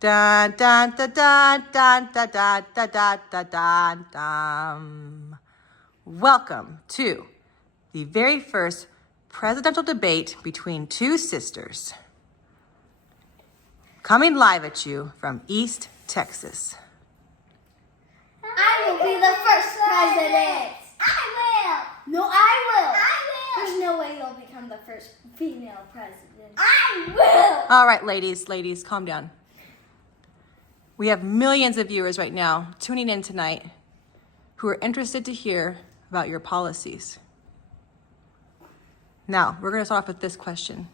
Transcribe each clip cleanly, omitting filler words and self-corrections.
Dun, dun, dun, dun, dun, dun, dun, dun, dun, dun, dun, dun. Welcome to the very first presidential debate between two sisters. Coming live at you from East Texas. I will be the first president. I will. No, I will. There's no way you'll become the first female president. I will. All right, ladies, calm down. We have millions of viewers right now tuning in tonight who are interested to hear about your policies. Now, we're going to start off with this question.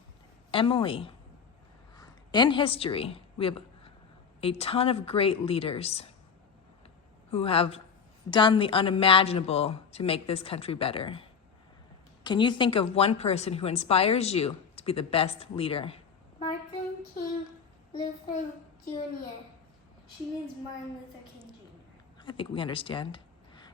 Emily, in history, we have a ton of great leaders who have done the unimaginable to make this country better. Can you think of one person who inspires you to be the best leader? Martin King Luther Jr. She means Martin Luther King Jr. I think we understand.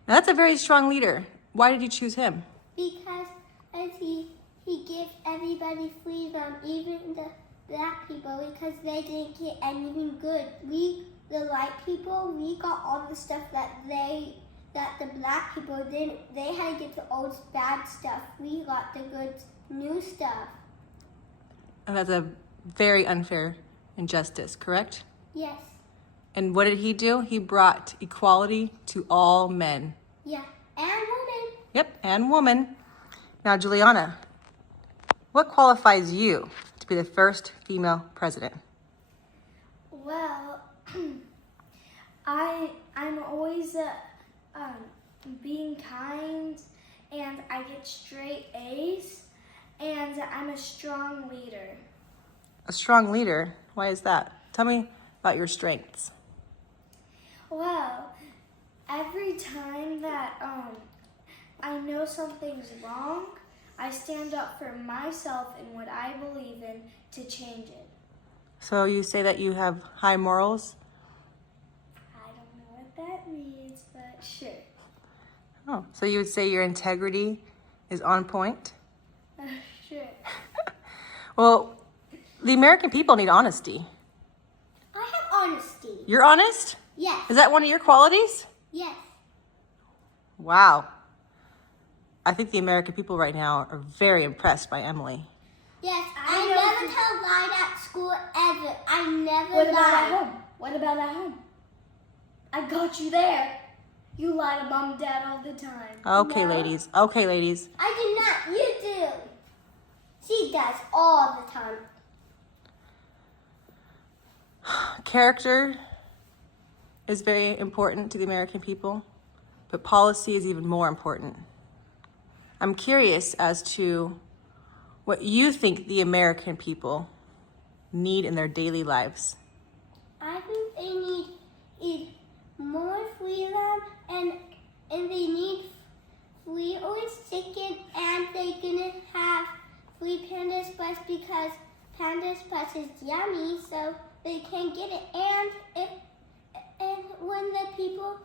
Now, that's a very strong leader. Why did you choose him? Because as he gives everybody freedom, even the black people, because they didn't get anything good. We, the white people, we got all the stuff that the black people didn't. They had to get the old bad stuff. We got the good new stuff. And that's a very unfair injustice, correct? Yes. And what did he do? He brought equality to all men. Yeah. And women. Yep, and woman. Now, Juliana, what qualifies you to be the first female president? Well, I'm always being kind, and I get straight A's, and I'm a strong leader. A strong leader? Why is that? Tell me about your strengths. Well, every time that I know something's wrong, I stand up for myself and what I believe in to change it. So you say that you have high morals? I don't know what that means, but sure. Oh, so you would say your integrity is on point? Sure. Well, the American people need honesty. I have honesty. You're honest? Yes. Is that one of your qualities? Yes. Wow. I think the American people right now are very impressed by Emily. Yes, I never tell lies at school ever. I never What about lie. at home? What about at home? I got you there. You lie to mom and dad all the time. Okay, No. ladies. Okay, ladies. I do not. You do. She does all the time. Character is very important to the American people, but policy is even more important. I'm curious as to what you think the American people need in their daily lives. I think they need more freedom and they need free orange chicken, and they're gonna have free Panda Express because Panda Express is yummy, so they can get it. And when the people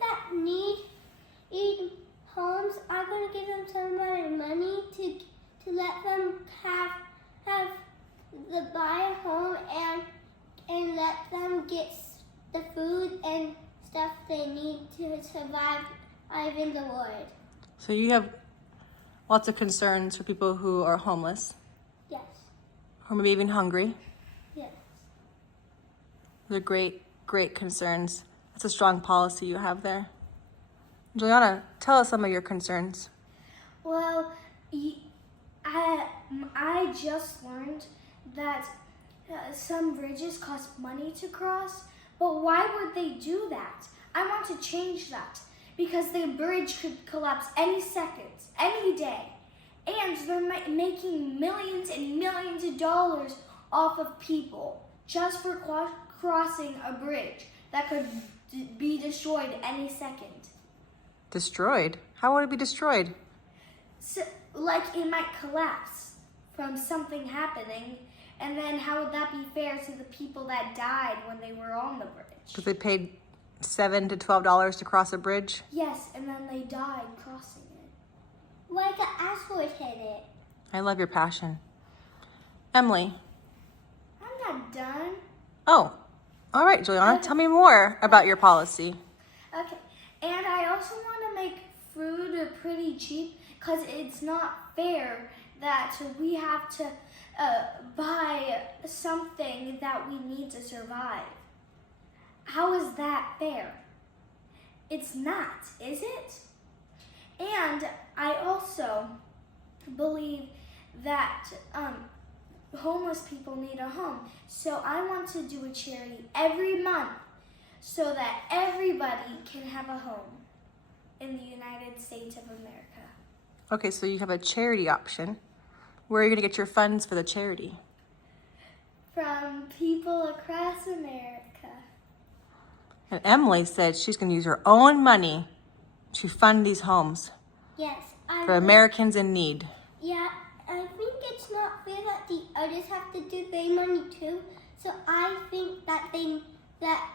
that need homes are gonna give them some amount of money to let them have the buy a home and let them get the food and stuff they need to survive in the world. So you have lots of concerns for people who are homeless, Yes. or maybe even hungry. Yes. They're great, great concerns. That's a strong policy you have there. Juliana, tell us some of your concerns. Well, I just learned that some bridges cost money to cross, but why would they do that? I want to change that because the bridge could collapse any second, any day, and they're making millions and millions of dollars off of people just for crossing a bridge that could be destroyed any second. Destroyed? How would it be destroyed? So, like it might collapse from something happening, and then how would that be fair to the people that died when they were on the bridge? Because they paid $7 to $12 to cross a bridge? Yes, and then they died crossing it. Like an asteroid hit it. I love your passion. Emily. I'm not done. Oh, All right, Juliana, tell me more about your policy. Okay, and I also want to make food pretty cheap because it's not fair that we have to buy something that we need to survive. How is that fair? It's not, is it? And I also believe that homeless people need a home. So I want to do a charity every month so that everybody can have a home in the United States of America. Okay, so you have a charity option. Where are you going to get your funds for the charity? From people across America. And Emily said she's going to use her own money to fund these homes Yes, for Americans in need. Yeah, I think it's not fair that the others have to do their money too. So I think that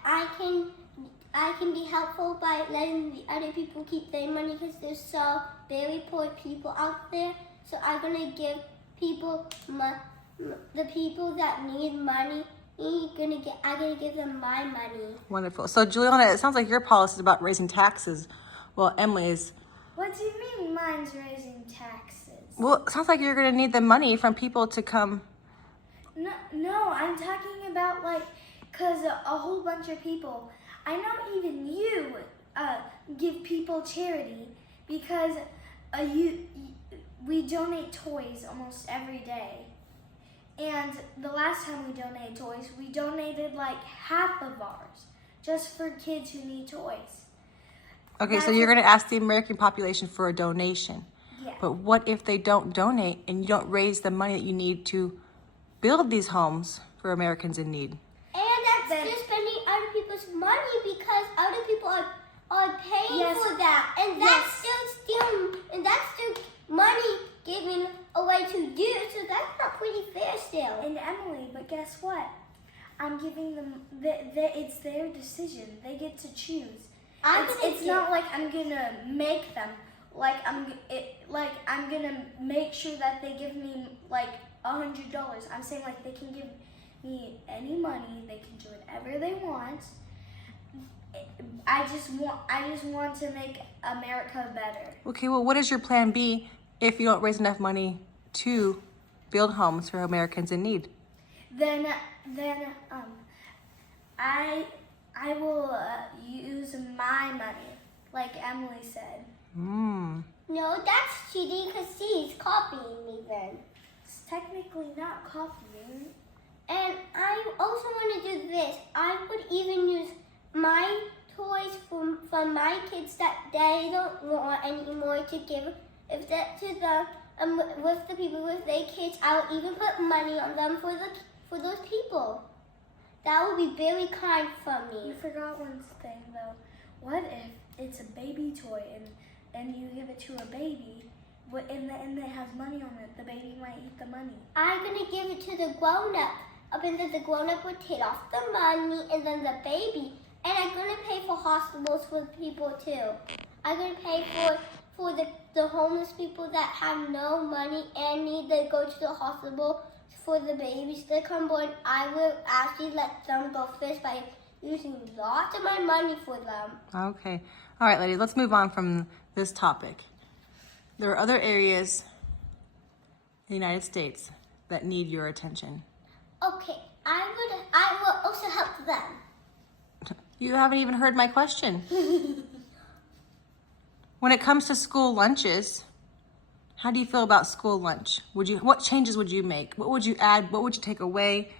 I can be helpful by letting the other people keep their money because there's so very poor people out there. So I'm gonna give people the people that need money. I'm gonna give them my money. Wonderful. So Juliana, it sounds like your policy is about raising taxes. Well, Emily's. What do you mean mine's raising taxes? Well, it sounds like you're going to need the money from people to come. No, I'm talking about because a whole bunch of people, I know even you give people charity because we donate toys almost every day. And the last time we donated toys, we donated half of ours just for kids who need toys. Okay, so you're going to ask the American population for a donation. Yeah. But what if they don't donate and you don't raise the money that you need to build these homes for Americans in need? And that's just spending other people's money because other people are paying for that. And that's still money given away to you, so that's not pretty fair still. And Emily, but guess what? I'm giving them, it's their decision. They get to choose. It's not like I'm gonna make them. I'm gonna make sure that they give me $100. I'm saying they can give me any money. They can do whatever they want. I just want to make America better. Okay, well, what is your plan B if you don't raise enough money to build homes for Americans in need? Then I will use my money, like Emily said. No, that's cheating because she's copying me then. It's technically not copying. And I also want to do this. I would even use my toys from my kids that they don't want anymore to give with the people with their kids. I'll even put money on them for those people. That would be very kind from me. You forgot one thing though. What if it's a baby toy and you give it to a baby, and it has money on it? The baby might eat the money. I'm gonna give it to the grown-up. And then the grown-up would take off the money and then the baby. And I'm gonna pay for hospitals for people too. I'm gonna pay for the homeless people that have no money and need to go to the hospital for the babies that come born. I will actually let them go first by using lots of my money for them. Okay. All right, ladies, let's move on from this topic. There are other areas in the United States that need your attention. Okay, I will also help them. You haven't even heard my question. When it comes to school lunches, how do you feel about school lunch? What changes would you make? What would you add? What would you take away?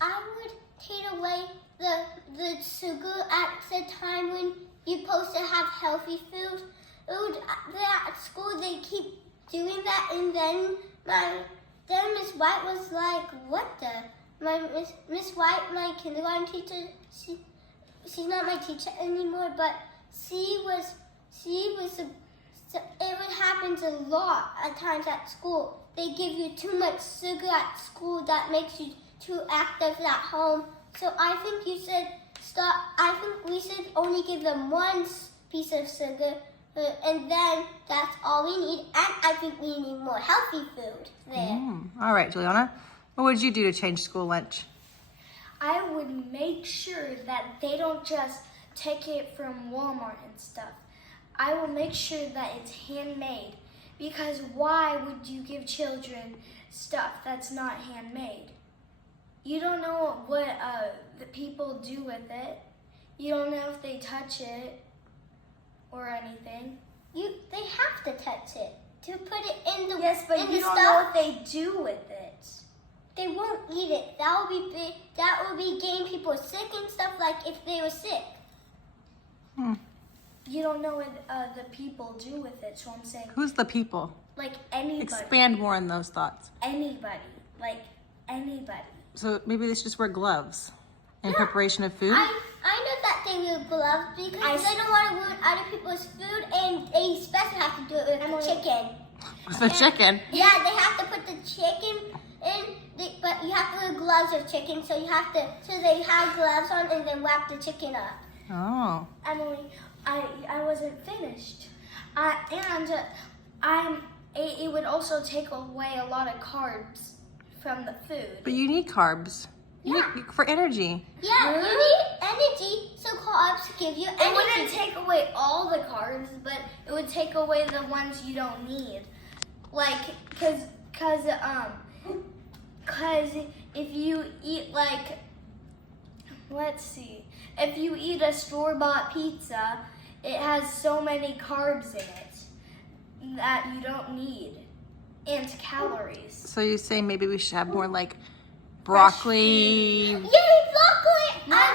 I would take away the sugar at the time when you're supposed to have healthy food. At school they keep doing that, and then Miss White was like, "What the?" Miss White, my kindergarten teacher, she's not my teacher anymore, but she was. It would happen a lot at times at school. They give you too much sugar at school that makes you too active at home. So I think you should stop. I think we should only give them one piece of sugar, and then that's all we need. And I think we need more healthy food there. All right, Juliana. What would you do to change school lunch? I would make sure that they don't just take it from Walmart and stuff. I will make sure that it's handmade, because why would you give children stuff that's not handmade? You don't know what the people do with it. You don't know if they touch it or anything. They have to touch it to put it in the Yes, but in you the don't stuff. know what they do with it. They won't eat it. That will be big. That will be getting people sick and stuff. Like if they were sick. You don't know what the people do with it, so I'm saying, Who's the people? like anybody. Expand more on those thoughts. Anybody. Like anybody. So maybe they should just wear gloves in Yeah. preparation of food? I know that they wear gloves because they don't want to ruin other people's food, and they especially have to do it with the chicken. With the chicken? Yeah, they have to put the chicken in, but you have to wear gloves with chicken, so you have to. So they have gloves on and then wrap the chicken up. Oh. Emily, I wasn't finished. It would also take away a lot of carbs from the food. But you need carbs. You Yeah. need, for energy. Yeah, Really? you need energy, so carbs give you It wouldn't energy. take away all the carbs, but it would take away the ones you don't need. Like, cause if you eat like, let's see, if you eat a store-bought pizza, it has so many carbs in it that you don't need, and calories. So you say maybe we should have more like broccoli. Yay, broccoli! Not I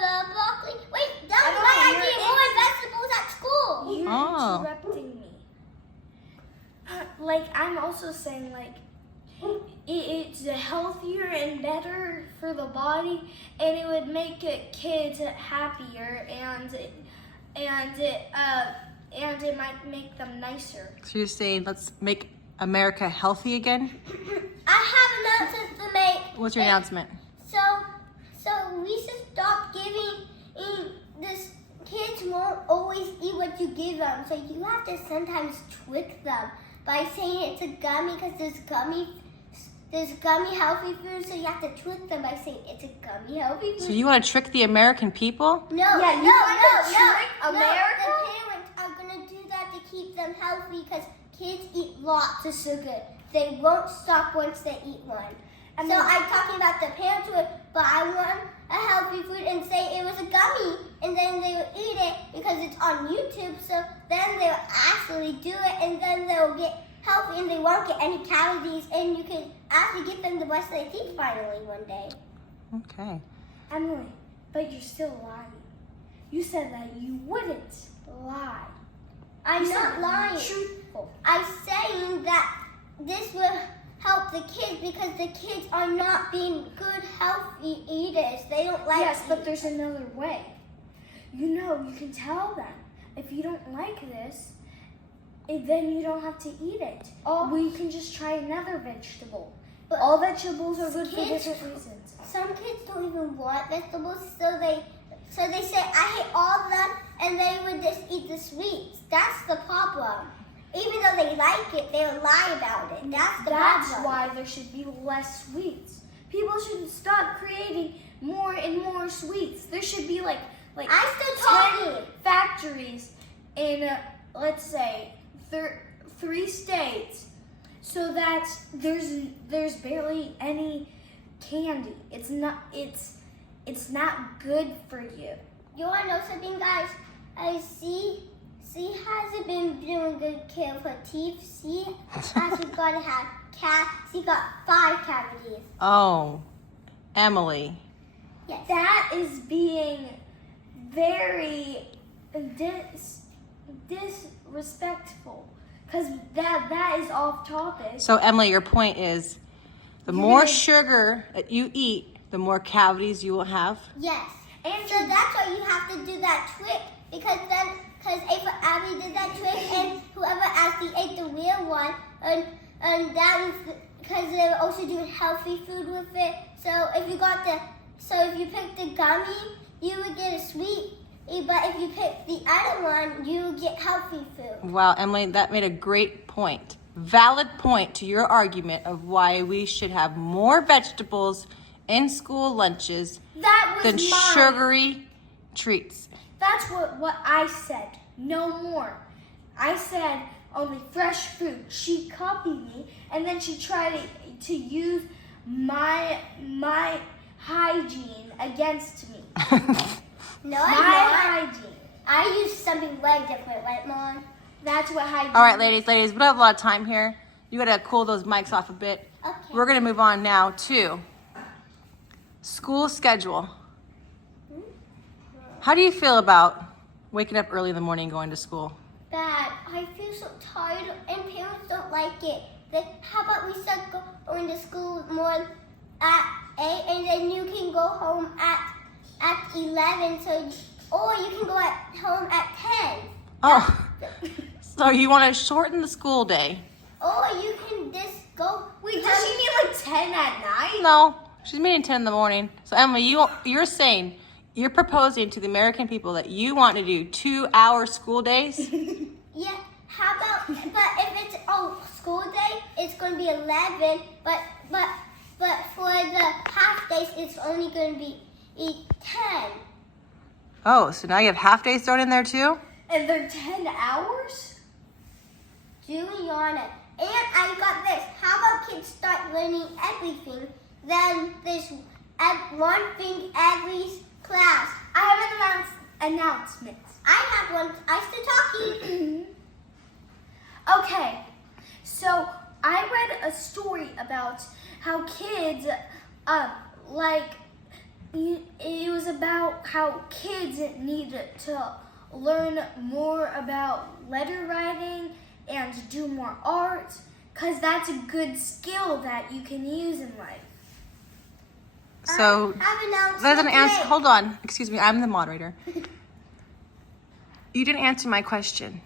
love broccoli. Wait, that I was don't my know, idea. you're More vegetables at school. You're Oh. interrupting me. Like, I'm also saying, like, it's healthier and better for the body, and it would make kids happier, and it might make them nicer. So you're saying let's make America healthy again? I have an announcement to make. What's your announcement? So we should stop giving this. Kids won't always eat what you give them, so you have to sometimes trick them by saying it's a gummy because there's gummy healthy food, so you have to trick them by saying it's a gummy healthy food. So you want to trick the American people? No, Yeah, you want to trick America? The parents are gonna do that to keep them healthy because kids eat lots of sugar. They won't stop once they eat one. And So then- I'm talking about the parents would, but I want a healthy food and say it was a gummy, and then they will eat it because it's on YouTube. So then they'll actually do it, and then they'll get healthy, and they won't get any calories, and you can actually get them to brush their teeth finally one day. Okay. Emily, but you're still lying. You said that you wouldn't lie. I'm You not said lying. Truthful. I'm saying that this will help the kids because the kids are not being good, healthy eaters. They don't like Yes, but it. there's another way. You can tell them, if you don't like this, then you don't have to eat it. We can just try another vegetable. But All vegetables are good for kids- different reasons. some kids don't even want vegetables, so they say I hate all of them, and they would just eat the sweets. That's the problem. Even though they like it, they'll lie about it. That's the That's problem. why there should be less sweets. People should stop creating more and more sweets. There should be like I'm still 10 talking. factories in let's say 3 states, so that there's barely any candy. It's not good for you. You want to know something, guys? I see hasn't been doing good care of her teeth. She actually got to have she got 5 cavities. Oh, Emily. Yes. That is being very disrespectful, because that is off topic. So Emily, your point is the You're more gonna- sugar that you eat, the more cavities you will have. Yes. And So that's why you have to do that trick because if Abby did that trick and whoever actually ate the real one, and that was because they were also doing healthy food with it. So if you picked the gummy, you would get a sweet. But if you pick the other one, you would get healthy food. Wow, Emily, that made a great point. Valid point to your argument of why we should have more vegetables in-school lunches That was than mine. sugary treats. That's what I said. No more. I said only fresh fruit. She copied me, and then she tried to use my hygiene against me. No, My I not. hygiene. I use something way different, right, Mom? That's what hygiene. All right, ladies, we don't have a lot of time here. You gotta cool those mics off a bit. Okay. We're gonna move on now to school schedule. How do you feel about waking up early in the morning and going to school? Bad. I feel so tired, and parents don't like it. How about we start going to school more at 8, and then you can go home at 11, or you can go home at 10. Oh, so you want to shorten the school day? Or you can just go. Wait, does she mean like 10 at night? No, she's meeting 10 in the morning. So Emily, you're saying, you're proposing to the American people that you want to do 2-hour school days? Yeah. How about? But if it's school day, it's going to be 11. But for the half days, it's only going to be 10. Oh, so now you have half days thrown in there too? And they're 10 hours? Juliana. And I got this. How about kids start learning everything? Then there's one thing every class. I have an announcement. I have one. I still talking. Okay, so I read a story about how kids, it was about how kids need to learn more about letter writing and do more art, because that's a good skill that you can use in life. So I have an announcement there's an to answer. make. Hold on. Excuse me. I'm the moderator. You didn't answer my question.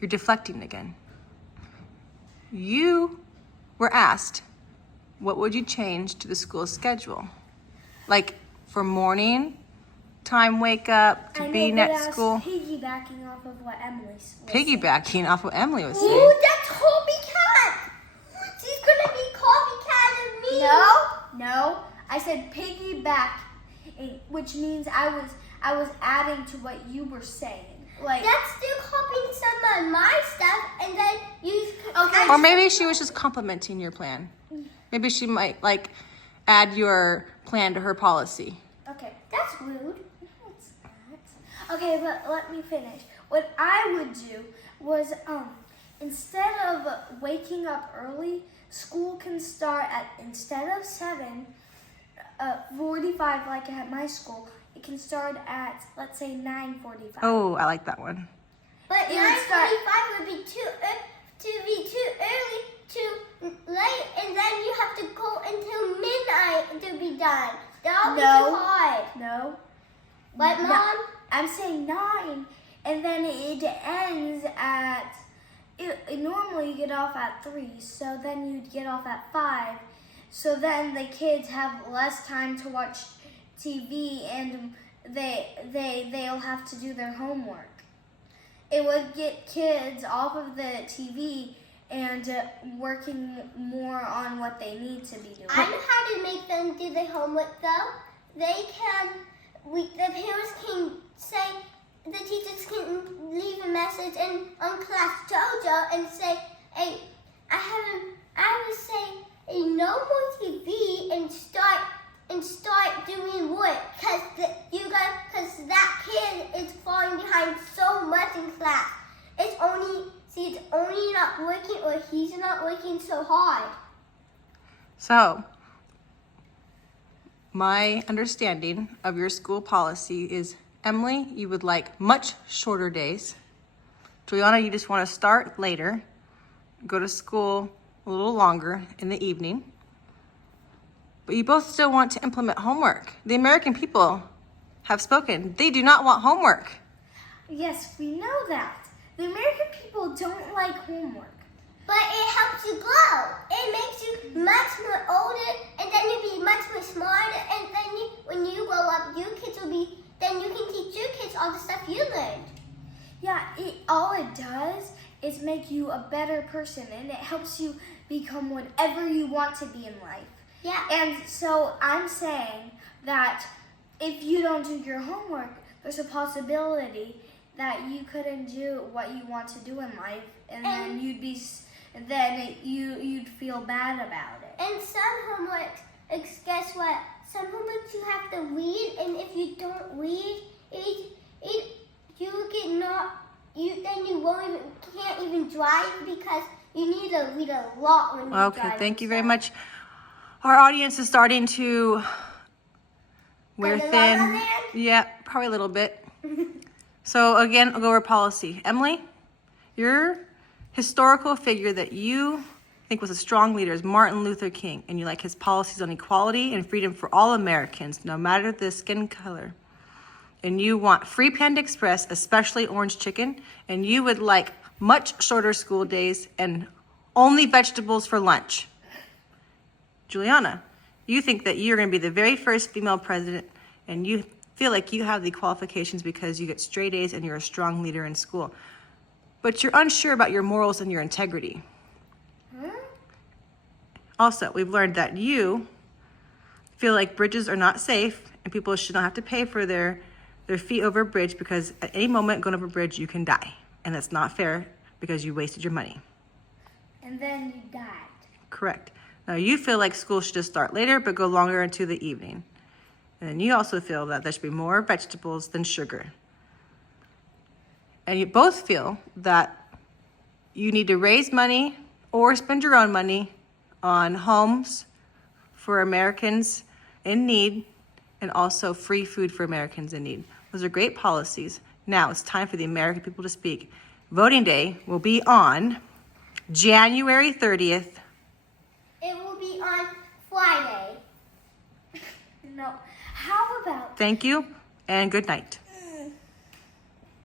You're deflecting again. You were asked, what would you change to the school schedule? Like for morning time wake up, to being but I at was school. piggybacking off of what Emily was Piggybacking off what Emily was Ooh, saying. that's copycat. She's gonna be copycat of me. No, I said piggyback, which means I was adding to what you were saying. Like, That's still copying some of my stuff, and then you. Okay. Or maybe she was just complimenting your plan. Maybe she might like add your plan to her policy. okay. That's rude. No, it's not. Okay, but let me finish. What I would do was, instead of waking up early, school can start at, instead of 7:45 like at my school, it can start at, let's say, 9:45. Oh, I like that one. But It would start- 9:45 would be too early, too late, and then you have to go until midnight to be done. That'll be No. too hard. No. But No. Mom, I'm saying 9, and then it ends at, normally you get off at 3, so then you'd get off at 5. So then the kids have less time to watch TV, and they'll have to do their homework. It would get kids off of the TV and working more on what they need to be doing. I know how to make them do their homework though. They can, the parents can say, the teachers can leave a message on Class Dojo and say, hey, I would say, hey, no more TV and start doing work because that kid is falling behind so much in class. It's only not working, or he's not working so hard. So, my understanding of your school policy is, Emily, you would like much shorter days. Juliana, you just want to start later, go to school a little longer in the evening. But you both still want to implement homework. The American people have spoken. They do not want homework. Yes, we know that. The American people don't like homework. But it helps you grow. It makes you much more older, and then you'll be much more smarter. And then when you grow up, then you can teach your kids all the stuff you learned. Yeah, all it does is make you a better person, and it helps you become whatever you want to be in life. Yeah. And so I'm saying that if you don't do your homework, there's a possibility that you couldn't do what you want to do in life, and then you'd feel bad about it. And some homework, guess what? Some homework you have to read, and if you don't read, then you can't even drive because you need to read a lot when you drive. Okay, thank you very much. Our audience is starting to wear Go to La La thin. Land? Yeah, probably a little bit. So again, I'll go over policy. Emily, your historical figure that you think was a strong leader is Martin Luther King, and you like his policies on equality and freedom for all Americans, no matter the skin color. And you want free Panda Express, especially orange chicken, and you would like much shorter school days and only vegetables for lunch. Juliana, you think that you're going to be the very first female president, and you feel like you have the qualifications because you get straight A's and you're a strong leader in school. But you're unsure about your morals and your integrity. Also, we've learned that you feel like bridges are not safe and people should not have to pay for their feet over a bridge because at any moment going over a bridge you can die. And that's not fair because you wasted your money. And then you died. Correct. Now you feel like school should just start later but go longer into the evening. And then you also feel that there should be more vegetables than sugar. And you both feel that you need to raise money or spend your own money on homes for Americans in need and also free food for Americans in need. Those are great policies. Now it's time for the American people to speak. Voting day will be on January 30th. It will be on Friday. No. How about Thank you and good night.